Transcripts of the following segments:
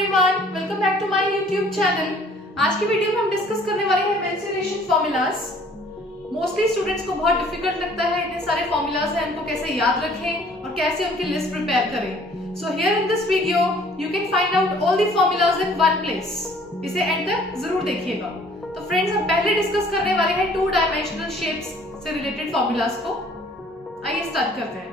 Everyone, welcome back to my YouTube channel. आज की video में हम डिस्कस करने वाले हैं मेंसुरेशन फॉर्मूलाज। मोस्टली स्टूडेंट्स को बहुत डिफिकल्ट लगता है, इतने सारे फॉर्मूलाज हैं, उनको कैसे याद रखें और कैसे उनकी लिस्ट प्रिपेयर करें। So here in this video you can find out all the formulas in one place. इसे एंड तक जरूर देखिएगा। तो फ्रेंड्स, हम पहले डिस्कस करने वाले हैं टू डायमेंशनल शेप्स से रिलेटेड फॉर्मूलाज को। आइए स्टार्ट करते हैं।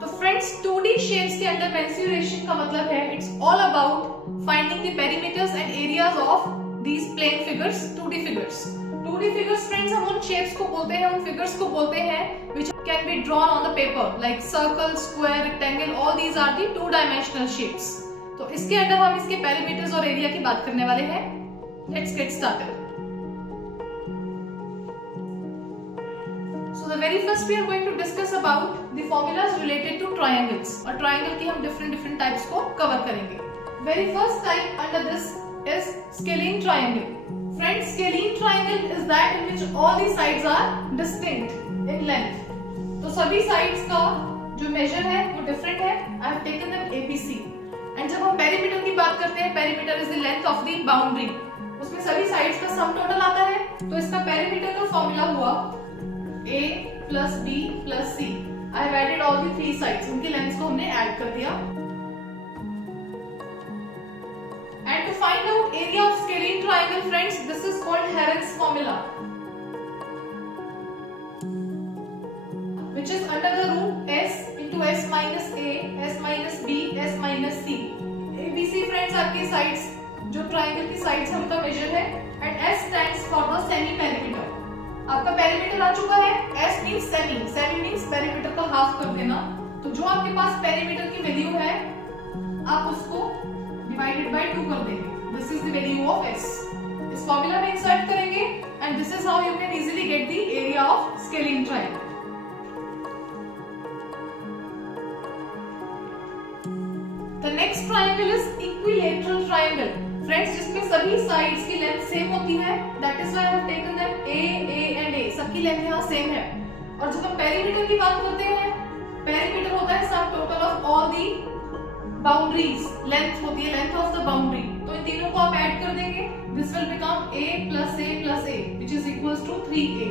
तो फ्रेंड्स, 2D शेप्स के अंदर मेंसुरेशन का मतलब है it's all about finding the perimeters and areas of these plane figures, 2D figures. 2D figures friends, हम उन शेप्स को बोलते हैं, उन फिगर्स को बोलते हैं which can be drawn on the paper like circle, square, rectangle, all these are the two dimensional shapes। तो इसके अंदर हम इसके पेरीमीटर्स और एरिया की बात करने वाले हैं। Let's get started. So the very first we are going to discuss about the formulas related to triangles। और triangle की हम different types को cover करेंगे। Very first type under this is scalene triangle। Friends, scalene triangle is that in which all the sides are distinct in length। तो सभी sides का जो measure है वो different है। I have taken them ABC। And जब हम perimeter की बात करते हैं, perimeter is the length of the boundary। उसमें सभी sides का sum total आता है। तो इसका perimeter का formula हुआ A plus B plus C। I have added all the three sides। उनकी लेंथ्स को हमने ऐड कर दिया। And to find out area of scalene triangle, friends, this is called Heron's formula, which is under the root S into S minus A, S minus B, S minus C। ABC friends आपके sides, जो triangle की sides है उनका measure है। And S stands for the semi perimeter। आपका perimeter आ चुका है। S means semi, semi means perimeter का हाफ कर देना। तो जो आपके पास पेरीमीटर की वैल्यू है आप उसको डिवाइडेड बाय 2 कर देंगे। This is the value of S। इस फॉर्मूला में इंसर्ट करेंगे and this is how you can easily get the area of scaling triangle. The next triangle is equilateral triangle. Friends, जिसमें सभी साइड्स की length same होती है, that is why I have taken them A and A। सबकी length यहाँ same है। और जब हम पेरीमीटर की बात करते हैं, पेरीमीटर होता है sum total of all the boundaries. Length होती है लेंथ ऑफ द बाउंड्री। तो इन तीनों को आप ऐड कर देंगे। This will become A plus A plus A which is equals to 3A।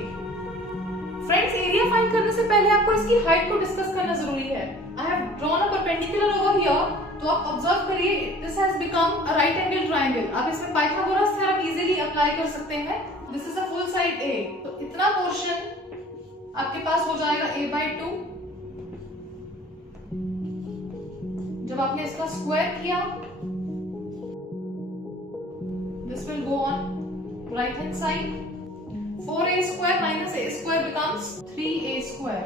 Friends, area find करने से पहले आपको इसकी हाइट को डिस्कस करना जरूरी है। I have drawn a perpendicular over here. तो आप ऑब्जर्व करिए, this has become a right angle triangle. आप इसमें पाइथागोरस थ्योरम इजीली अप्लाई कर सकते हैं। This is a full side A। तो इतना पोर्शन आपके पास हो जाएगा A/2। जब आपने इसका स्क्वायर किया, this will go on right hand side. 4A square minus A square becomes 3A square।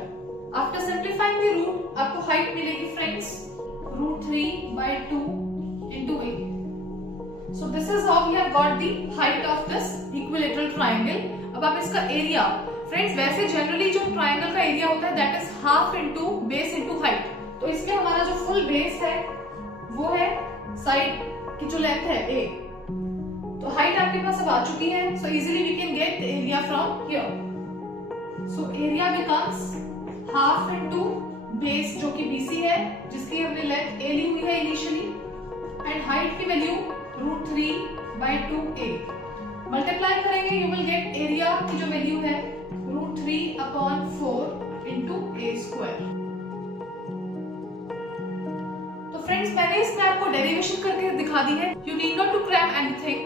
After simplifying the root, आपको हाइट मिलेगी friends √3/2 into A। So this is how we have got the height of this equilateral triangle। अब आप इसका area, friends वैसे generally जो triangle का area होता है that is half into base into height. तो इसमें हमारा जो फुल बेस है वो है साइड की जो लेंथ है A। तो हाइट आपके पास अब आ चुकी है। So easily we can get the area from here. So area becomes half into base जो कि BC है, जिसकी हमने लेंथ A ली हुई है इनिशियली, एंड हाइट की वैल्यू √3/2A। मल्टीप्लाई करेंगे, यू विल गेट एरिया की जो वैल्यू है √3/4 into A square। तो फ्रेंड्स, मैंने इसमें आपको डेरिवेशन करके दिखा दी है। You need not to cram anything,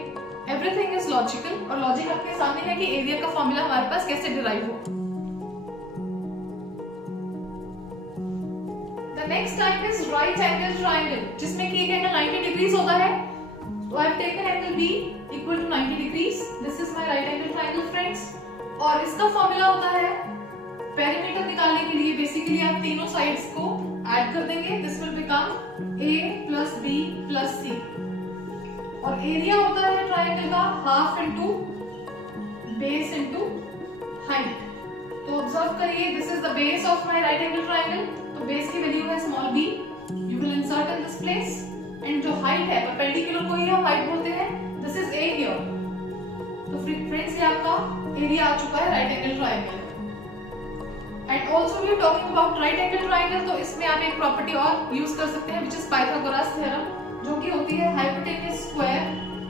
everything is logical. और लॉजिक आपके सामने है कि एरिया का फॉर्मूला हमारे पास कैसे डिराइव हो। Next type is right angle triangle, जिसमें कि एक एंगल 90 डिग्रीज होता है। तो I have taken angle B equal to 90 degrees. This is my right angle triangle friends. और इसका फॉर्मूला होता है, पेरीमीटर निकालने के लिए बेसिकली आप तीनों साइड्स को ऐड कर देंगे। This will become A plus B plus C। और एरिया होता है ट्रायंगल का half into base into height. तो ऑब्जर्व करिए, this is the base of my right angle triangle. तो बेस की वैल्यू है small b। You will insert in this place. And जो हाइट है, परपेंडिकुलर को ही हम हाइट बोलते हैं, दिस इज A हियर। तो फ्रेंड्स, ये आपका एरिया आ चुका है right angle triangle. And also we are talking about right angle triangle, तो इसमें आप एक प्रॉपर्टी और यूज कर सकते हैं विच इज पाइथागोरस थ्योरम, जो कि होती है hypotenuse square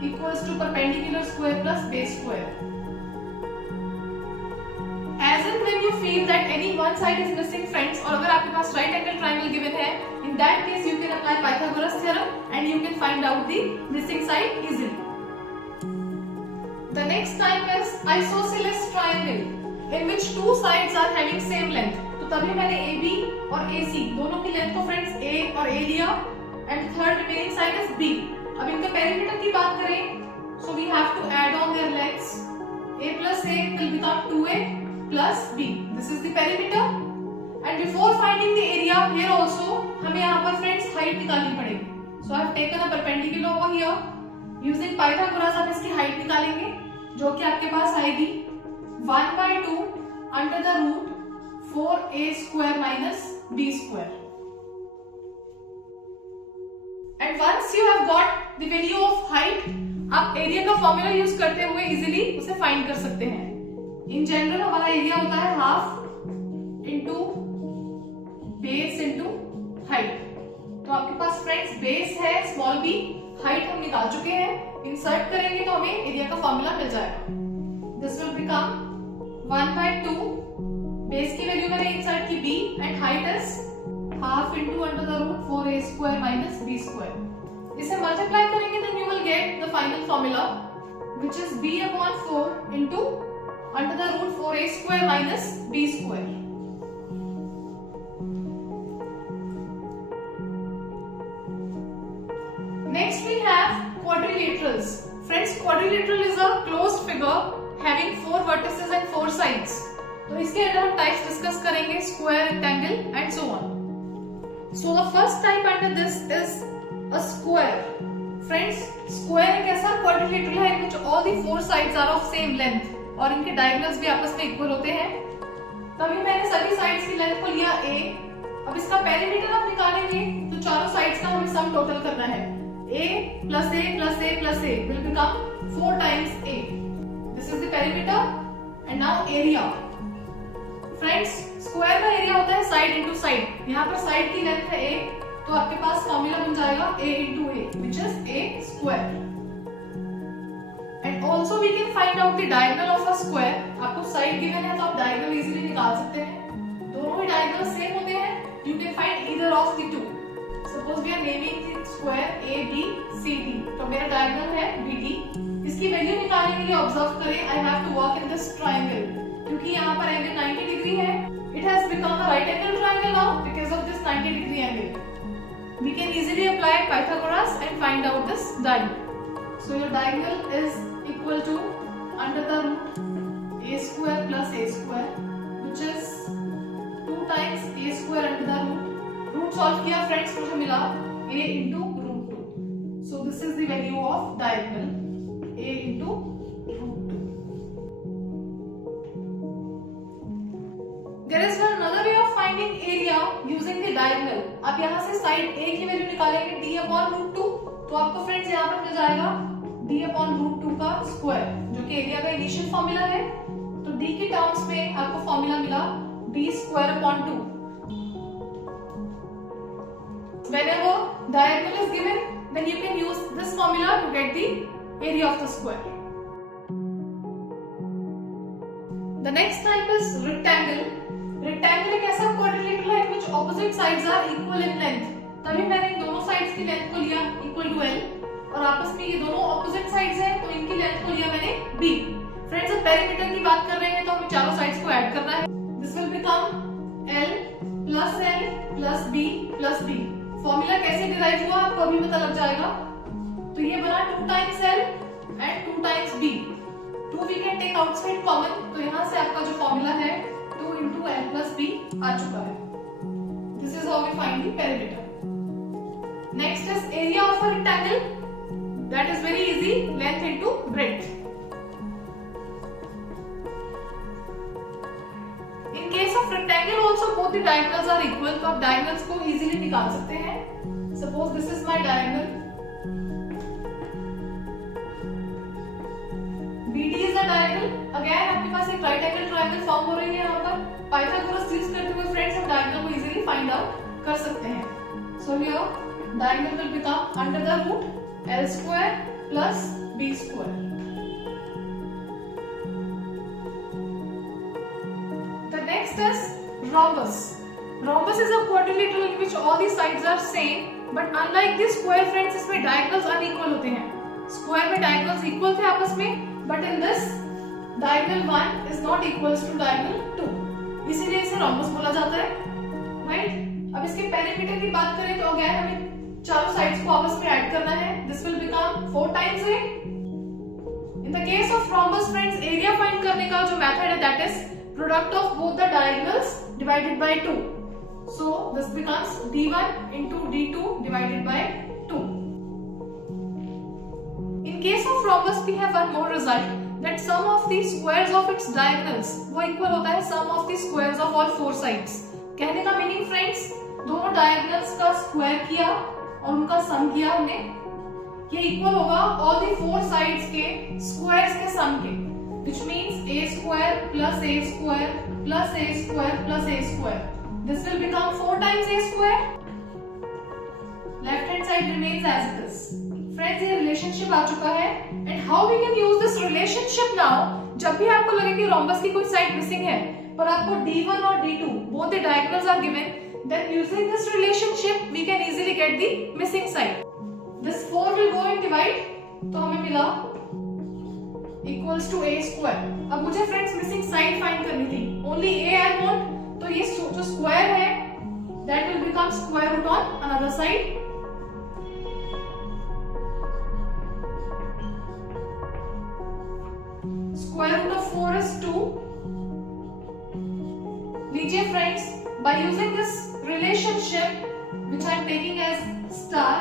equals to perpendicular square plus base square. As and when you feel that any one side is missing, friends, और अगर आपके पास right angle triangle given है, in that case you can apply Pythagoras theorem and you can find out the missing side easily. The next type is isosceles triangle, in which two sides are having same length. तो तभी मैंने AB और AC दोनों की length को friends A और A लिया and third remaining side is B. अब इनके पेरीमीटर की बात करें, so we have to add on their lengths. A plus A will become 2A plus B. This is the perimeter. And before finding the area, here also हमें यहाँ पर friends height निकालनी पड़ेगी. So I have taken a perpendicular over here. Using Pythagoras हम इसकी height निकालेंगे, जो कि आपके पास आएगी 1/2 under the root 4a square minus b square. And once you have got the value of height, आप एरिया का फॉर्मूला यूज करते हुए इजीली उसे फाइंड कर सकते हैं. इन जनरल हमारा एरिया होता है half into base into height. तो आपके पास फ्रेंड्स बेस है स्मॉल बी, हाइट हम निकाल चुके हैं, इंसर्ट करेंगे तो हमें एरिया का फॉर्मूला मिल जाएगा. दिस विल बिकम 1/2, बेस की वैल्यू मैंने इंसर्ट की b and height is half into under the root 4a square minus b square. इसे मल्टीप्लाई करेंगे then you will get the final formula which is b/4 into under the root 4a square minus b square. Next we have quadrilaterals. Friends, quadrilateral is a closed figure having 4 vertices and 4 sides. तो इसके अंदर हम types discuss करेंगे, square, rectangle and so on. So the first type under this is a square. Friends, square एक ऐसा quadrilateral है in which all the 4 sides are of same length. और इनके डायगोनल्स भी आपस में इक्वल होते हैं. तभी मैंने सभी साइड्स की लेंथ को लिया a. अब इसका पेरीमीटर आप निकालेंगे तो चारों साइड्स का हमें सम टोटल करना है. a plus a plus a plus a will become 4 times a. This is the perimeter. And now area. Friends, square का एरिया होता है साइड इनटू साइड. यहाँ पर साइड की लेंथ है a, तो आपके पास फॉर्मूला बन जाएगा a into a, which is a square. And also we can find out the diagonal of a square. आपको साइड गिवन है तो आप डायगोनल इजीली निकाल सकते हैं. दोनों ही डायगोनल सेम होते हैं. You can find either of the two. Suppose we are naming the square A B C D. तो मेरा डायगोनल है BD. इसकी वैल्यू निकालने के लिए ऑब्जर्व करें, I have to work in this triangle. क्योंकि यहाँ पर एंगल 90 डिग्री है. It has become a right angle triangle now because of this 90 degree angle. We can easily apply Pythagoras and find out this diagonal. So your diagonal is equal to under the root a square plus a square, which is 2 times a square under the root. Root solve किया friends, मुझे मिला a into root 2. So this is the value of diagonal a into root 2. There is one another way of finding area using the diagonal. अब यहाँ से side a की value निकालेंगे d upon root 2, तो आपको friends यहाँ पर मिल जाएगा d upon root 2 का स्क्वायर, जो कि एरिया का इनिशियल फॉर्मूला है. तो d की टर्म्स में आपको फॉर्मूला मिला d square upon 2. Whenever diagonal is given, then you can use this formula to get the area of the square. The next type is rectangle. Rectangle एक ऐसा quadrilateral है in which opposite sides are equal in length. तभी मैंने इन दोनों sides की length को लिया equal to L, और आपस में ये दोनों ऑपोजिट साइड्स हैं तो इनकी लेंथ को लिया मैंने b. फ्रेंड्स, अब पेरीमीटर की बात कर रहे हैं तो हमें चारों साइड्स को ऐड करना है. This will become L plus b plus b. Formula कैसे डिराइव हुआ आपको अभी पता लग जाएगा. तो ये बना 2 times L and 2 times b. 2 we can take outside common, तो यहाँ से आपका जो फॉर्मूला है 2 into L plus b आ चुका है. This is how we find the perimeter. Next is area of a rectangle. That is very easy, length into breadth. In case of rectangle also both the diagonals are equal, तो आप diagonals को easily निकाल सकते हैं. Suppose this is my diagonal. BD is the diagonal. Again आपके पास एक right angle triangle form हो रही है यहाँ पर. पाइथागोरस यूज करते हुए फ्रेंड्स हम डायगोनल को इजीली फाइंड आउट कर सकते हैं। So here diagonal will become under the root l square plus b square. The next is rhombus. Rhombus is a quadrilateral in which all the sides are same, but unlike the square friends, इसमें diagonals unequal होते हैं. Square में diagonals equal थे आपस में, but in this diagonal 1 is not equals to diagonal 2. इसीलिए इसे rhombus बोला जाता है, right? अब इसके पेरीमीटर की बात करें तो अगेन हमें चारों साइड्स को आपस में ऐड करना है. This will become 4 times a. In the case of rhombus friends, area find करने का जो मेथड है that is product of both the diagonals divided by 2. So this becomes d1 into d2 divided by 2. In case of rhombus we have one more result that sum of the squares of its diagonals वो equal होता है sum of the squares of all 4 sides. कहने का meaning friends दोनों diagonals का square किया और उनका सम किया हमने, ये इक्वल होगा ऑल दी 4 साइड्स के स्क्वायर्स के सम के, which means a square plus a square plus a square plus a square. This will become 4 times a square. Left hand side remains as it is. Friends, ये relationship आ चुका है and how we can use this relationship now? जब भी आपको लगे कि rhombus की कोई साइड मिसिंग है पर आपको d1 और d2 both the diagonals are given, then using this relationship we can easily get the missing side. This 4 will go and divide, तो हमें मिला equals to a square. अब मुझे फ्रेंड्स मिसिंग साइड फाइंड करनी थी, only a I want, तो ये जो स्क्वायर है that will become square root on another side. Square root of 4 is 2. लीजिए friends, by using this relationship which I am taking as star,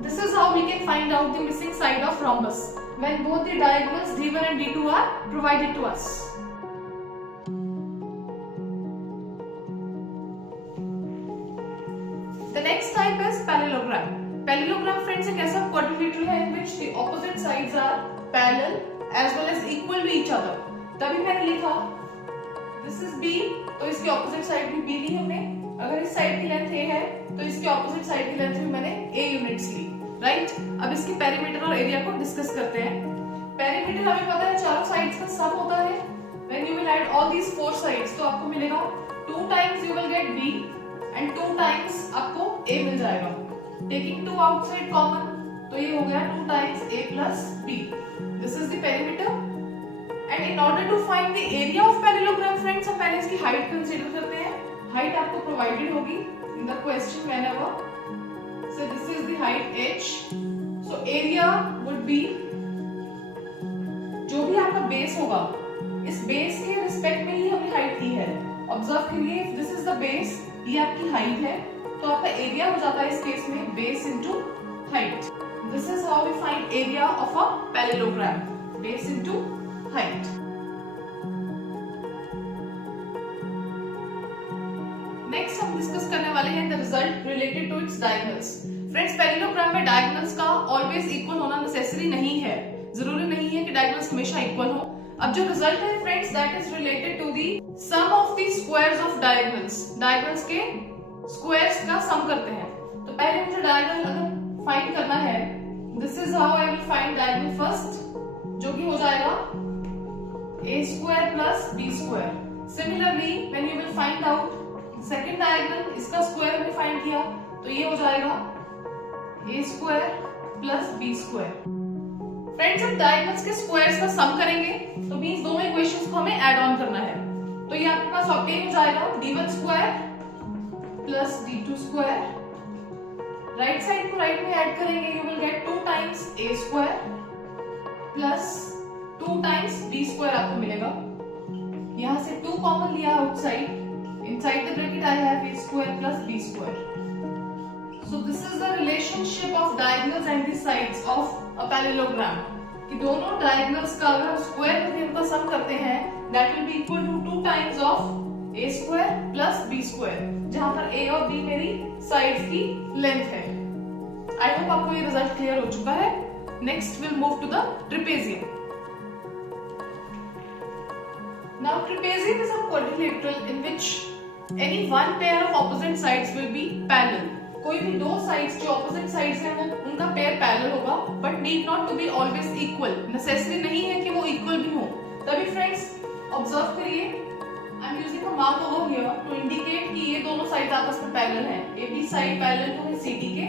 this is how we can find out the missing side of rhombus when both the diagonals d1 and d2 are provided to us. The next type is parallelogram. Parallelogram friends एक ऐसा quadrilateral है in which the opposite sides are parallel as well as equal to each other. तभी मैंने लिखा this is b, तो इसकी opposite side भी b ली हमने. अगर इस साइड की लेंथ a है तो इसकी ऑपोजिट साइड की लेंथ भी मैंने a यूनिट्स ली, राइट? अब इसकी पेरीमीटर और एरिया को डिस्कस करते हैं. पेरीमीटर हमें पता है चारों साइड्स का सम होता है. When you will add all these 4 sides तो आपको मिलेगा 2 times you will get b and 2 times आपको a मिल जाएगा. टेकिंग 2 आउटसाइड कॉमन तो ये हो गया 2 times a plus b. This is the perimeter. And in order to find the area of parallelogram friends हम पहले इसकी हाइट कंसीडर करते हैं. हाइट आपको प्रोवाइडेड होगी in the question whenever. So this is the height h. So area would be जो भी आपका बेस होगा इस बेस के रिस्पेक्ट में ही हमने हाइट की है. ऑब्जर्व करिए, if this is the base, ये आपकी हाइट है तो आपका एरिया हो जाता है इस केस में base into height. This is how we find area of a parallelogram, base into height. Next हम डिस्कस करने वाले हैं the result related to its diagonals. Friends, parallelogram में डायगोनल्स का ऑलवेज इक्वल होना नेसेसरी नहीं है. जरूरी नहीं है कि डायगोनल्स हमेशा इक्वल हो. अब जो रिजल्ट है friends that is related to the sum of the squares of diagonals. Diagonals के स्क्वायर्स का सम करते हैं. तो पहले मुझे डायगोनल अगर फाइंड करना है, this is how I will find diagonal first, जो कि हो जाएगा a square plus b square. Similarly, when you will find out second diagonal, इसका स्क्वायर हमने फाइंड किया तो ये हो जाएगा a square plus b square. Friends, हम डायगोनल्स के स्क्वायर्स का सम करेंगे तो मींस दोनों इक्वेशंस को हमें ऐड ऑन करना है. तो ये आपके पास ऑब्टेन हो जाएगा d1 square plus d2 square. Right side को राइट में ऐड करेंगे, you will gate 2 times a square plus 2 times b square आपको मिलेगा. यहां से 2 कॉमन लिया outside. Inside the bracket I have a square plus b square. So this is the relationship of diagonals and the sides of a parallelogram. कि दोनों diagonals का अगर हम square करके उनका sum करते हैं, that will be equal to 2 times of a square plus b square. जहाँ पर a और b मेरी sides की length है. I hope आपको ये result clear हो चुका है. Next we'll move to the trapezium. Now trapezium is a quadrilateral in which any one pair of opposite sides will be parallel. कोई भी दो sides जो opposite sides हैं वो उनका pair parallel होगा, but need not to be always equal. Necessary नहीं है कि वो equal भी हो. तभी friends observe करिए. I am using a mark over here to indicate कि ये दोनों sides आपस में parallel हैं. AB side parallel तो है CD के,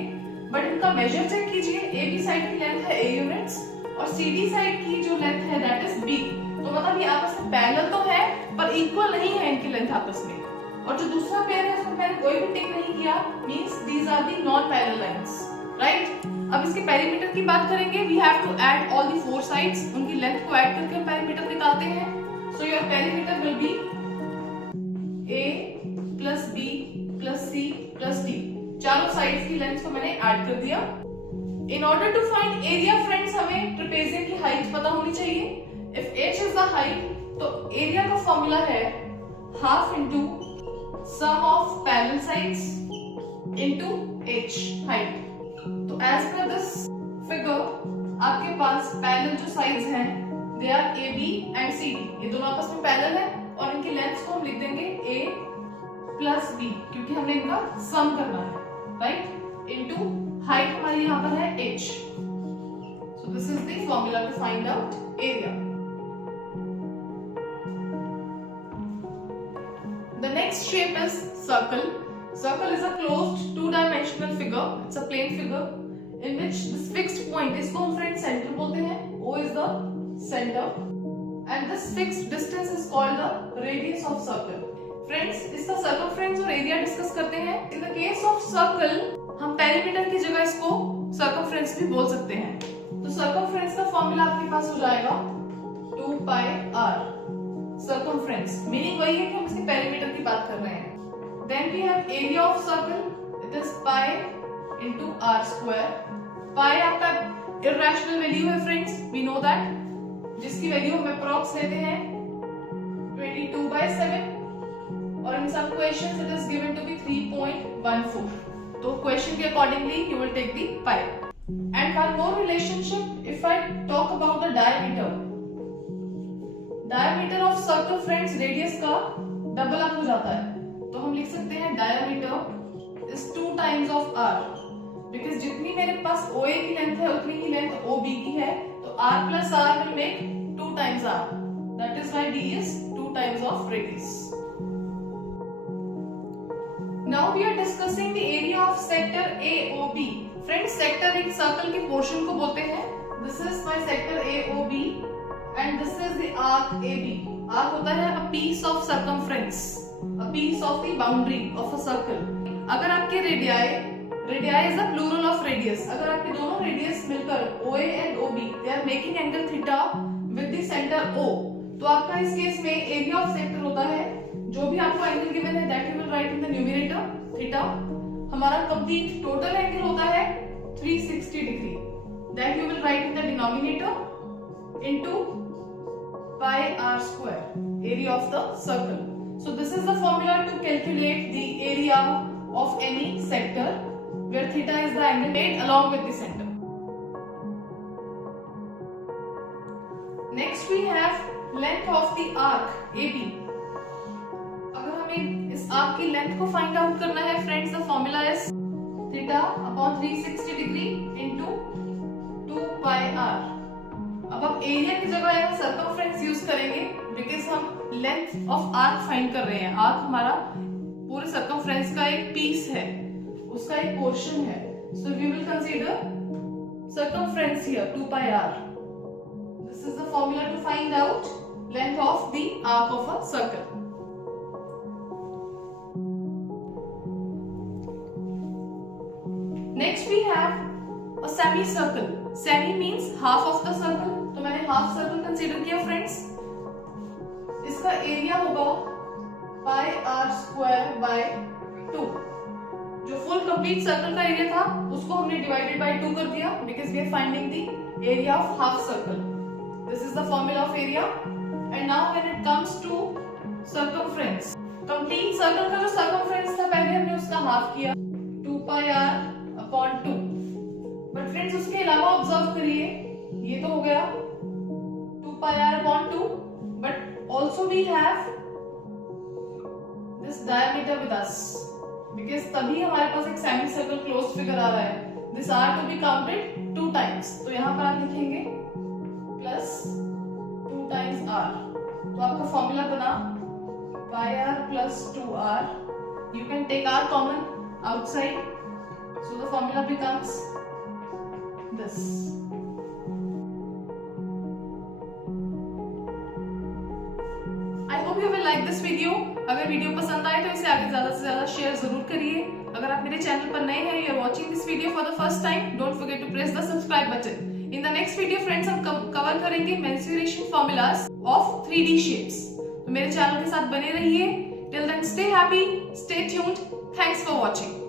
but इनका measure check कीजिए. AB side की length है A units और CD side की जो length है that is B. तो मतलब ये आपस में पैरेलल तो है पर इक्वल नहीं है इनकी लेंथ आपस में. और जो दूसरा पेयर है उसमें मैंने कोई भी टिक नहीं किया, means these are the non parallel lines, right. अब इसके पेरीमीटर की बात करेंगे. We have to add all the four sides. उनकी लेंथ को ऐड करके हम पेरीमीटर निकालते हैं. So your perimeter will be A plus B plus C plus D. चारों साइड्स की लेंथ को मैंने ऐड कर दिया. In order to find area friends हमें ट्रेपेजियम की हाइट पता होनी चाहिए. If h is the height, तो एरिया का फॉर्मूला है half into sum of parallel sides into h height. तो as per this figure आपके पास पैरेलल जो साइड्स हैं they are AB and CD. ये दोनों आपस में पैरेलल है और इनकी लेंथ्स को हम लिख देंगे A plus B क्योंकि हमने इनका सम करना है, राइट, into height हमारी यहाँ पर है h. So this is the formula to find out area. The next shape is circle. Circle is a closed two-dimensional figure. It's a plane figure in which this fixed point, इसको हम friends center बोलते हैं. O is the center, and this fixed distance is called the radius of circle. Friends, इसका circumference और area discuss करते हैं. In the case of circle, हम perimeter की जगह इसको circumference भी बोल सकते हैं. तो circumference का formula आपके पास हो जाएगा 2 pi r. Circumference मीनिंग वही है कि हम इसके पेरीमीटर की बात कर रहे हैं. Then we have area of circle. It is pi into r square. Pi आपका irrational value है friends. We know that. जिसकी वैल्यू हम approx लेते हैं 22/7 और in some questions it is given to be 3.14. तो question के accordingly you will take the pi. And one more relationship if I talk about the diameter. Diameter of circle friends radius का double up हो जाता है. तो हम लिख सकते हैं diameter is 2 times of r. Because जितनी मेरे पास OA की लेंथ है उतनी ही लेंथ OB की है. तो r plus r will make 2 times r. That is why D is 2 times of radius. Now we are discussing the area of sector AOB. Friends sector एक circle के portion को बोलते हैं. This is my sector AOB. And this is the arc AB. Arc होता है a piece of circumference, a piece of the boundary of a circle. अगर आपके radii is the plural of radius. अगर आपके दोनों radius मिलकर OA and OB, they are making angle theta with the center O. तो आपका इस case में area of sector होता है जो भी आपको angle given है that you will write in the numerator theta. हमारा complete total angle होता है 360 degree. That you will write in the denominator into pi r square, area of the circle. So this is the formula to calculate the area of any sector where theta is the angle made along with the center. Next we have length of the arc AB. अगर हमें इस arc की length को find out करना है friends, the formula is theta upon 360 degree into 2 pi r. अब आप area की जगह यहाँ सर्कमफ्रेंस यूज करेंगे बिकॉज हम लेंथ ऑफ आर्क फाइंड कर रहे हैं. आर्क हमारा पूरे सर्कमफ्रेंस का एक पीस है, उसका एक पोर्शन है. So we will consider circumference here 2 pi r. This is the formula to find out length of the arc of a circle. Next we have a semi circle. Semi means half of the circle. तो मैंने half circle consider किया friends. इसका area होगा pi r square by 2. जो full complete circle का area था उसको हमने डिवाइडेड बाय 2 कर दिया because we are finding the area of half circle. This is the formula of area. And now when it comes to circumference, complete circle का जो circumference था पहले हमने उसका हाफ किया 2 पाई r अपॉन 2. बट फ्रेंड्स उसके अलावा ऑब्जर्व करिए ये तो हो गया 2 पाई r upon 2, but also we have this diameter with us, because तभी हमारे पास एक सेमी सर्कल क्लोज फिगर आ रहा है. This r to be counted 2 times. तो यहाँ पर आप लिखेंगे प्लस 2 times r. तो आपका फॉर्मूला बना pi r plus 2r. You can take r common outside, so the formula becomes this. I hope you will like this video. अगर video पसंद आए तो इसे आगे ज्यादा से ज्यादा शेयर जरूर करिए. अगर आप मेरे चैनल पर नए हैं, you are watching this video for the first time, don't forget to press the subscribe button. In the next video friends, हम कवर करेंगे mensuration formulas of 3D shapes. तो मेरे चैनल के साथ बने रहिए. Till then, stay happy, stay tuned. Thanks for watching.